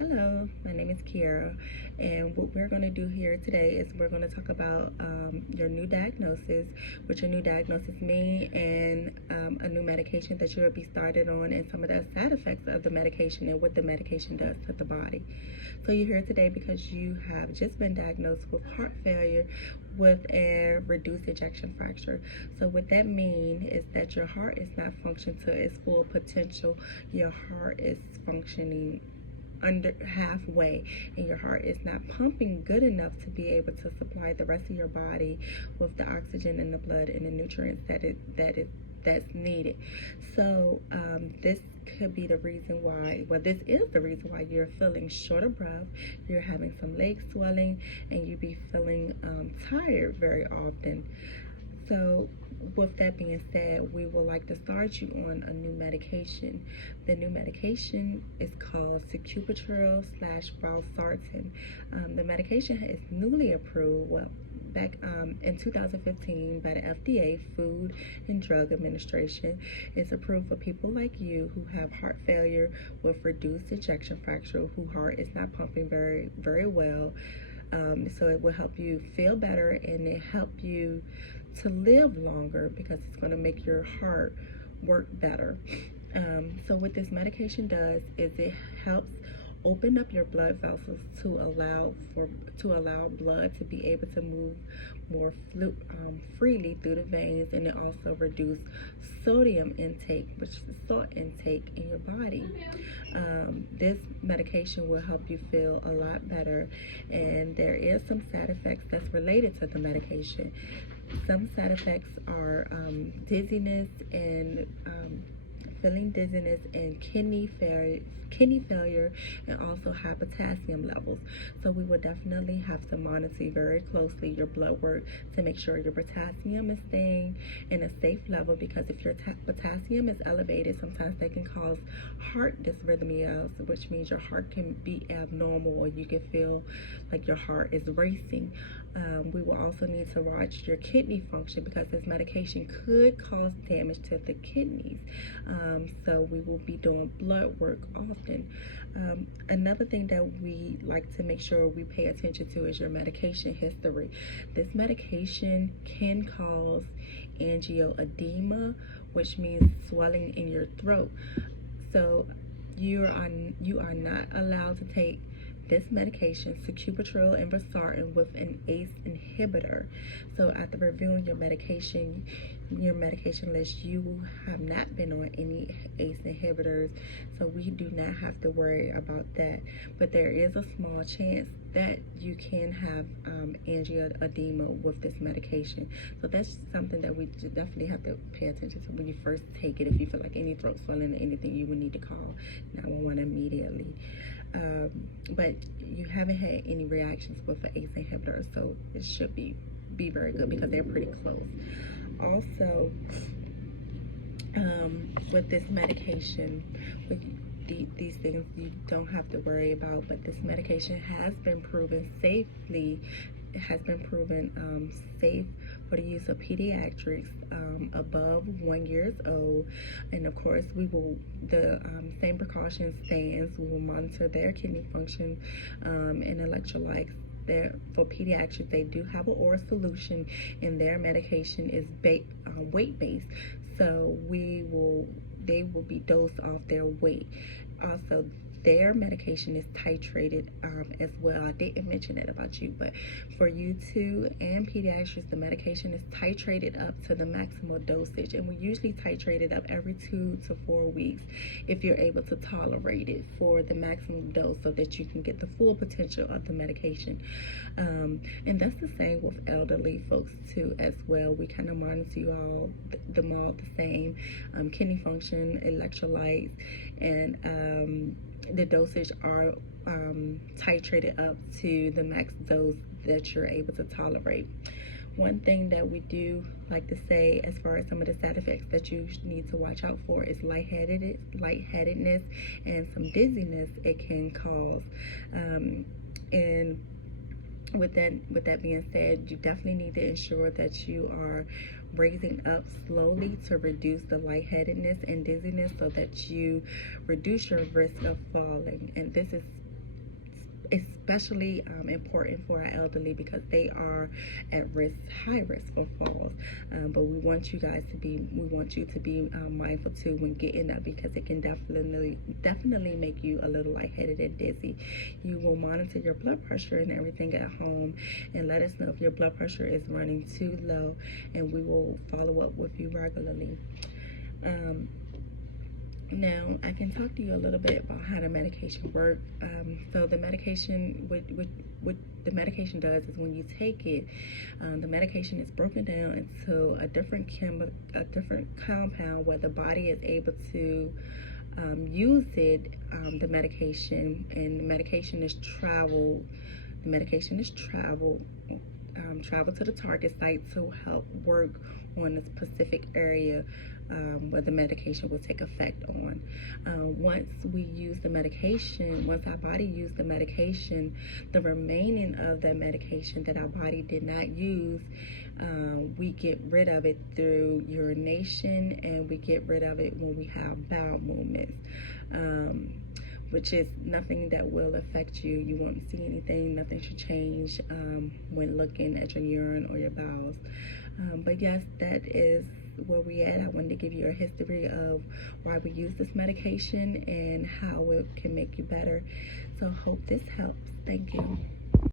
Hello, my name is Kiera, and what we're going to do here today is we're going to talk about your new diagnosis, what your new diagnosis means, and a new medication that you will be started on, and some of the side effects of the medication and what the medication does to the body. So you're here today because you have just been diagnosed with heart failure with a reduced ejection fraction. So what that means is that your heart is not functioning to its full potential. Your heart is functioning under halfway, and your heart is not pumping good enough to be able to supply the rest of your body with the oxygen in the blood and the nutrients that's needed. So this could be the reason why, well, this is the reason why you're feeling short of breath, you're having some leg swelling, and you be feeling tired very often. So with that being said, we would like to start you on a new medication. The new medication is called Sacubitril / valsartan. The medication is newly approved, back in 2015 by the FDA, Food and Drug Administration. It's approved for people like you who have heart failure with reduced ejection fraction, whose heart is not pumping very well. So it will help you feel better, and it help you to live longer because it's going to make your heart work better. So what this medication does is it helps open up your blood vessels to allow blood to be able to move more freely through the veins, and it also reduce sodium intake, which is salt intake in your body. This medication will help you feel a lot better, and there is some side effects that's related to the medication. Some side effects are dizziness and feeling dizziness and kidney failure, and also high potassium levels. So we will definitely have to monitor very closely your blood work to make sure your potassium is staying in a safe level, because if your potassium is elevated, sometimes they can cause heart dysrhythmias, which means your heart can be abnormal, or you can feel like your heart is racing. We will also need to watch your kidney function, because this medication could cause damage to the kidneys. So we will be doing blood work often. Another thing that we like to make sure we pay attention to is your medication history. This medication can cause angioedema, which means swelling in your throat. So you are not allowed to take this medication, Sacubitril and valsartan, with an ACE inhibitor. So after reviewing your medication list, you have not been on any ACE inhibitors, so we do not have to worry about that. But there is a small chance that you can have angioedema with this medication. So that's something that we definitely have to pay attention to when you first take it. If you feel like any throat swelling or anything, you would need to call 911 immediately. But you haven't had any reactions with the ACE inhibitor, so it should be very good because they're pretty close. Also, with this medication, with these things you don't have to worry about, but this medication has been proven safe for the use of pediatrics above 1 year old. And of course, the same precaution stands. We will monitor their kidney function and electrolytes. For pediatrics, they do have an oral solution, and their medication is weight-based. So they will be dosed off their weight. Also, their medication is titrated as well. I didn't mention that about you, but for you two and pediatrics, the medication is titrated up to the maximal dosage, and we usually titrate it up every 2 to 4 weeks if you're able to tolerate it for the maximum dose, so that you can get the full potential of the medication. And that's the same with elderly folks too as well. We kind of monitor them all the same. Kidney function, electrolytes, and the dosage are titrated up to the max dose that you're able to tolerate. One thing that we do like to say as far as some of the side effects that you need to watch out for is lightheadedness and some dizziness it can cause. And with that being said, you definitely need to ensure that you are raising up slowly to reduce the lightheadedness and dizziness, so that you reduce your risk of falling. And this is especially important for our elderly because they are at risk, high risk for falls. But we want you to be mindful too when getting up, because it can definitely make you a little lightheaded and dizzy. You will monitor your blood pressure and everything at home, and let us know if your blood pressure is running too low, and we will follow up with you regularly. Now, I can talk to you a little bit about how the medication works. So the medication, what the medication does is when you take it, the medication is broken down into a different compound where the body is able to use it, the medication, and the medication is traveled. The medication is traveled to the target site to help work on a specific area where the medication will take effect on. Once our body used the medication, the remaining of the medication that our body did not use, we get rid of it through urination, and we get rid of it when we have bowel movements. Which is nothing that will affect you. You won't see anything, nothing should change when looking at your urine or your bowels. But yes, that is where we at. I wanted to give you a history of why we use this medication and how it can make you better. So hope this helps. Thank you.